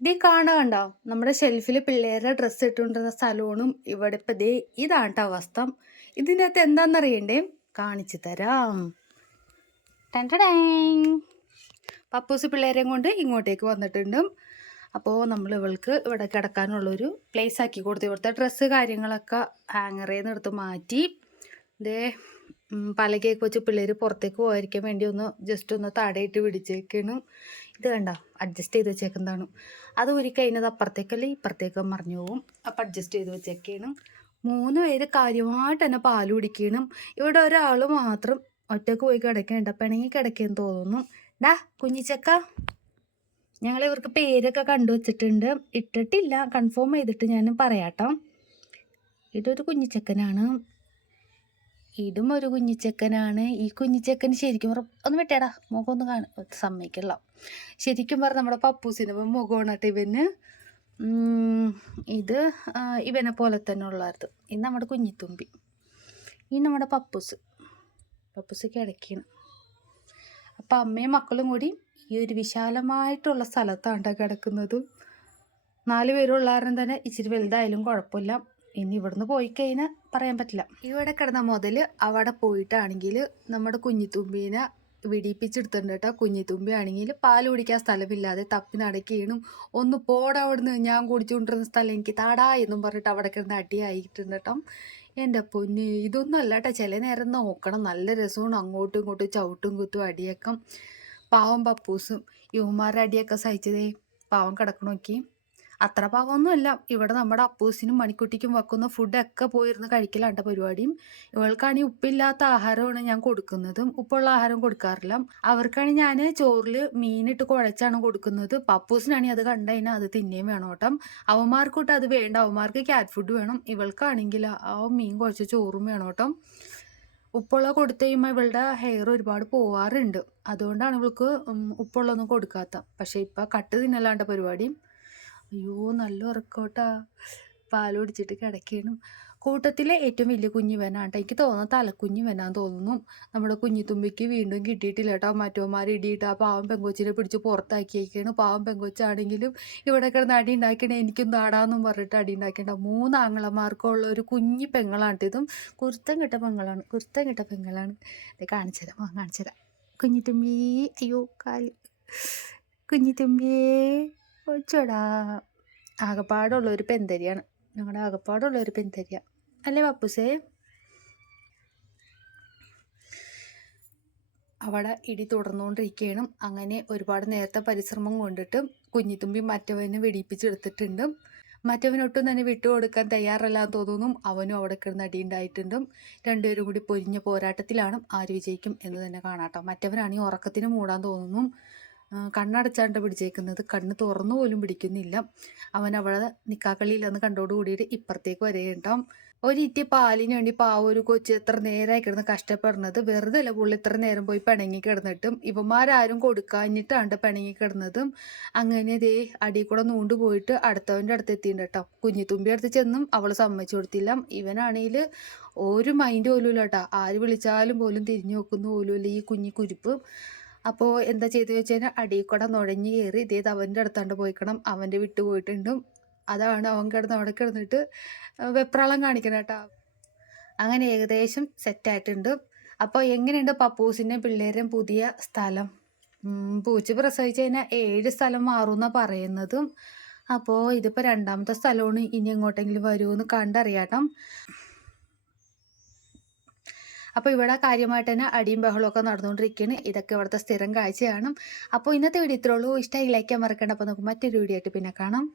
ഇതേ കാണണ്ട കണ്ടോ? നമ്മുടെ ഷെൽഫിൽ പിള്ളേരുടെ ഡ്രസ്സ് ഇട്ടുകൊണ്ടിരുന്ന സ്ഥലവും ഇവിടെ ഇപ്പം ദേ ഇതാണ് കേട്ടോ അവസ്ഥ. ഇതിന്റെ അകത്ത് എന്താണെന്നറിയണ്ടേ കാണിച്ചു തരാം. പപ്പൂസ് പിള്ളേരെയും കൊണ്ട് ഇങ്ങോട്ടേക്ക് വന്നിട്ടുണ്ട്. അപ്പോൾ നമ്മൾ ഇവൾക്ക് ഇവിടെ കിടക്കാനുള്ളൊരു പ്ലേസ് ആക്കി കൊടുത്തു. ഇവിടുത്തെ ഡ്രസ്സ് കാര്യങ്ങളൊക്കെ ഹാങ്ങറിൽ നിന്ന് എടുത്ത് മാറ്റി. ദേ പലകയൊക്കെ വെച്ച് പിള്ളേർ പുറത്തേക്ക് പോകാതിരിക്കാൻ വേണ്ടി ഒന്ന് ജസ്റ്റ് ഒന്ന് തടയിട്ട് പിടിച്ചേക്കാണ്. ഇത് കണ്ട? അഡ്ജസ്റ്റ് ചെയ്ത് വെച്ചേക്കുന്നതാണ്. അത് ഒരു കഴിഞ്ഞത് അപ്പുറത്തേക്കല്ല? ഇപ്പുറത്തേക്ക് മറിഞ്ഞു പോകും അപ്പം അഡ്ജസ്റ്റ് ചെയ്ത് വെച്ചേക്കാണ്. മൂന്ന് പേര് കാര്യമായിട്ട് തന്നെ പാൽ കുടിക്കണം. ഇവിടെ ഒരാൾ മാത്രം ഒറ്റയ്ക്ക് പോയി കിടക്കേണ്ട പിണങ്ങി കിടക്കേന്ന് തോന്നുന്നു. ഡാ കുഞ്ഞിച്ചക്ക. ഞങ്ങൾ ഇവർക്ക് പേരൊക്കെ കണ്ടുവച്ചിട്ടുണ്ട് ഇട്ടിട്ടില്ല. കൺഫേം ചെയ്തിട്ട് ഞാൻ പറയാട്ടോ. ഇതൊരു കുഞ്ഞിച്ചക്കനാണ്. ഇതും ഒരു കുഞ്ഞിച്ചക്കനാണ്. ഈ കുഞ്ഞിച്ചക്കൻ ശരിക്കും ഒന്ന് വിട്ടേടാ. മുഖം ഒന്ന് കാണ സമ്മതിക്കില്ല. ശരിക്കും പറഞ്ഞ നമ്മുടെ പപ്പൂസിന് മുഖമാണ് കേട്ടോ ഇവന്. ഇത് ഇവനെ പോലെ തന്നെ ഉള്ളായിരുന്നു. ഇത് നമ്മുടെ കുഞ്ഞിത്തുമ്പി. ഈ നമ്മുടെ പപ്പൂസ്. പപ്പൂസ് കിടക്കണം അപ്പം അമ്മയും മക്കളും കൂടി ഈ ഒരു വിശാലമായിട്ടുള്ള സ്ഥലത്താണ് കിടക്കുന്നതും. നാല് പേരുള്ള കാരണം തന്നെ ഇച്ചിരി വലുതായാലും കുഴപ്പമില്ല. ഇനി ഇവിടുന്ന് പോയി കഴിഞ്ഞാൽ പറയാൻ പറ്റില്ല. ഇവിടെ കിടന്ന മുതൽ അവിടെ പോയിട്ടാണെങ്കിൽ നമ്മുടെ കുഞ്ഞിത്തുമ്പീനെ വിടിപ്പിച്ചെടുത്തിട്ടുണ്ട് കേട്ടോ. കുഞ്ഞിത്തുമ്പി ആണെങ്കിൽ പാൽ കുടിക്കാൻ സ്ഥലമില്ലാതെ തപ്പി നടക്കുകയും ഒന്ന് പോടാ അവിടുന്ന് ഞാൻ കുടിച്ചുകൊണ്ടിരുന്ന സ്ഥലം എനിക്ക് താടാ എന്നും പറഞ്ഞിട്ട് അവിടെ കിടന്ന് അടിയായിട്ടുണ്ട് കേട്ടോ. എന്റെ പൊന്ന് ഇതൊന്നും അല്ല കേട്ടോ. ചില നേരം നോക്കണം. നല്ല രസമാണ് അങ്ങോട്ടും ഇങ്ങോട്ടും ചവിട്ടും കുത്തും അടിയൊക്കെ. പാവം പപ്പൂസും യുവമാരുടെ അടിയൊക്കെ സഹിച്ചതേ. പാവം കിടക്കണ നോക്കി. അത്ര പാകമൊന്നുമല്ല. ഇവിടെ നമ്മുടെ അപ്പൂസിനും മണിക്കുട്ടിക്കും വെക്കുന്ന ഫുഡൊക്കെ പോയിരുന്ന് കഴിക്കലാണ്ട പരിപാടിയും. ഇവൾക്കാണെങ്കിൽ ഉപ്പില്ലാത്ത ആഹാരമാണ് ഞാൻ കൊടുക്കുന്നതും. ഉപ്പുള്ള ആഹാരം കൊടുക്കാറില്ല. അവർക്കാണ് ഞാൻ ചോറിൽ മീനിട്ട് കുഴച്ചാണ് കൊടുക്കുന്നത്. പപ്പൂസിനാണെങ്കിൽ അത് കണ്ടു അത് തിന്നേം വേണം കേട്ടോ. അവന്മാർക്കൂട്ട് അത് വേണ്ട. അവന്മാർക്ക് ക്യാറ്റ് ഫുഡ് വേണം. ഇവൾക്കാണെങ്കിൽ ആ മീൻ കുഴച്ച ചോറും വേണം കേട്ടോ. ഉപ്പുള്ള കൊടുത്തു കഴിയുമ്പോൾ ഇവളുടെ ഹെയർ ഒരുപാട് പോവാറുണ്ട്. അതുകൊണ്ടാണ് ഇവൾക്ക് ഉപ്പുള്ളൊന്നും കൊടുക്കാത്ത. പക്ഷേ ഇപ്പം കട്ട് തിന്നലാണ്ട പരിപാടി. അയ്യോ നല്ല ഉറക്കോട്ടാ. പാൽ കുടിച്ചിട്ട് കിടക്കണം. കൂട്ടത്തിലെ ഏറ്റവും വലിയ കുഞ്ഞിവനാട്ടോ. എനിക്ക് തോന്നുന്നു തലക്കുഞ്ഞിവനാന്ന് തോന്നുന്നു. നമ്മുടെ കുഞ്ഞിത്തുമ്പിക്ക് വീണ്ടും കിട്ടിയിട്ടില്ല കേട്ടോ. മറ്റോമാർ ഇടിയിട്ട് ആ പാവം പെങ്കൊച്ചിനെ പിടിച്ച് പുറത്താക്കിയേക്കാണ്. പാവം പെങ്കൊച്ചാണെങ്കിലും ഇവിടെ കിടന്ന് അടി ഉണ്ടാക്കണേ എനിക്കും നാടാന്നും പറഞ്ഞിട്ട് അടി ഉണ്ടാക്കേണ്ട മൂന്ന് ആങ്ങളമാർക്കുള്ള ഒരു കുഞ്ഞി പെങ്ങളാണ് ഇതും കുരുത്തം കിട്ട പെങ്ങളാണ്. കുരുത്തം കിട്ട പെങ്ങളാണ്. ഇത് കാണിച്ചു തരാം. ആ കാണിച്ചു തരാം. കുഞ്ഞിത്തുമ്പി അയ്യോ കാൽ. കുഞ്ഞിത്തുമ്പിയേ. ഒച്ചടാ ആകപ്പാടുള്ള ഒരു പെന്തരിയാണ്. ഞങ്ങളുടെ ആകപ്പാടുള്ള ഒരു പെന്തരിയ. അല്ലേ പപ്പുസേ? അവിടെ ഇടി തുടർന്നുകൊണ്ടിരിക്കുകയാണ് അങ്ങനെ ഒരുപാട് നേരത്തെ പരിശ്രമം കൊണ്ടിട്ട് കുഞ്ഞിത്തുമ്പി മറ്റവനെ വെടിപ്പിച്ചെടുത്തിട്ടുണ്ട് മറ്റവനൊട്ടും തന്നെ വിട്ടുകൊടുക്കാൻ തയ്യാറല്ല എന്ന് തോന്നുന്നു. അവനും അവിടെ കിടന്ന് അടിയുണ്ടായിട്ടുണ്ട്. രണ്ടുപേരും കൂടി പൊരിഞ്ഞ പോരാട്ടത്തിലാണ് ആര് വിജയിക്കും എന്ന് തന്നെ കാണാട്ടോ. മറ്റവനാണെങ്കിൽ ഉറക്കത്തിന് മൂടാൻ തോന്നുന്നു. കണ്ണടച്ചാണ്ട് പിടിച്ചേക്കുന്നത്. കണ്ണ് തുറന്നു പോലും പിടിക്കുന്നില്ല. അവൻ അവിടെ നിക്കാക്കളിയില്ലെന്ന് കണ്ടോട് കൂടിയിട്ട് ഇപ്പുറത്തേക്ക് വരെയുണ്ടാവും ഒരിറ്റി പാലിന് വേണ്ടി പാവ ഒരു കൊച്ച് എത്ര നേരമായി കിടന്ന് കഷ്ടപ്പെടുന്നത്. വെറുതെ അല്ല പുള്ളി ഇത്ര നേരം പോയി പിണങ്ങി കിടന്നിട്ടും ഇവന്മാരാരും കൊടുക്കാഞ്ഞിട്ടാണ്ട് പിണങ്ങി കിടന്നതും അങ്ങനെ ദേ അടി കൂടെ നൂണ്ട് പോയിട്ട് അടുത്തവന്റെ അടുത്ത് എത്തിയിട്ടുണ്ട് കേട്ടോ. കുഞ്ഞിത്തുമ്പി അടുത്ത് ചെന്നും അവൾ സമ്മതിച്ചു കൊടുത്തില്ല. ഇവനാണെങ്കിൽ ഒരു മൈൻഡ് പോലും ഇല്ല കേട്ടോ. ആര് വിളിച്ചാലും പോലും തിരിഞ്ഞു നോക്കുന്ന പോലും ഇല്ല ഈ കുഞ്ഞി കുരിപ്പ്. അപ്പോൾ എന്താ ചെയ്തു വെച്ച് കഴിഞ്ഞാൽ അടിയിൽ നുഴഞ്ഞ് കയറി ഇതേത് അവന്റെ അടുത്താണ്ട് പോയിക്കണം. അവന്റെ വിട്ടു പോയിട്ടുണ്ട്. അതാണ് അവൻ കിടന്ന് അവിടെ കിടന്നിട്ട് വെപ്രാളം കാണിക്കണം കേട്ടോ. അങ്ങനെ ഏകദേശം സെറ്റായിട്ടുണ്ട് അപ്പോൾ എങ്ങനെയുണ്ട് പപ്പൂസിന്റെ പിള്ളേരും പുതിയ സ്ഥലം? പൂച്ച പ്രസവിച്ച് കഴിഞ്ഞാൽ ഏഴ് സ്ഥലം മാറും മാറുമെന്നാണ് പറയുന്നതും. അപ്പോൾ ഇതിപ്പോൾ രണ്ടാമത്തെ സ്ഥലമാണ്. ഇനി എങ്ങോട്ടെങ്കിലും വരുമെന്ന് കണ്ടറിയാട്ടോ. അപ്പോൾ ഇവിടെ കാര്യമായിട്ട് തന്നെ അടിയും ബഹളമൊക്കെ നടന്നുകൊണ്ടിരിക്കുകയാണ്. ഇതൊക്കെ ഇവിടുത്തെ സ്ഥിരം കാഴ്ചയാണ്. അപ്പോൾ ഇന്നത്തെ വീഡിയോ ഇത്രയുള്ളൂ ഇഷ്ടമായി ലൈക്കാൻ മറക്കണ്ട. അപ്പോൾ നമുക്ക് മറ്റൊരു വീഡിയോ ആയിട്ട് പിന്നെ കാണാം.